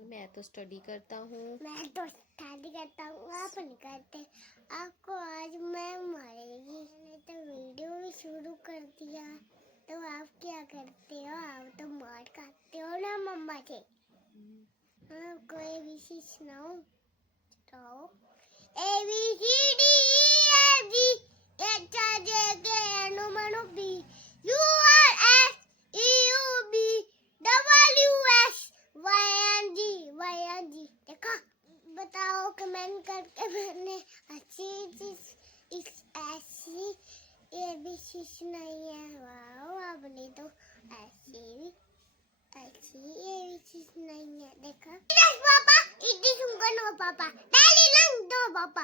मैं तो स्टडी करता हूँ। मैं तो स्टडी करता हूँ, आप नहीं करते। आपको आज मैं मारेगी। मैंने तो वीडियो भी शुरू कर दिया, तो आप क्या करते हो? आप तो मार खाते हो ना मम्मा से। हाँ, कोई भी चीज सुनाओ। A B C D E F G H I J K L M N O P Q R S T U V W X Y and G। देखा? बताओ कमेंट करके। मैंने अच्छी चीज इस ऐसी ये भी चीज नहीं है। वाओ, आपने तो ऐसी ये भी चीज नहीं है। देखा? Yes, Papa. It is Ungan, Papa. Daddy, lang do, Papa.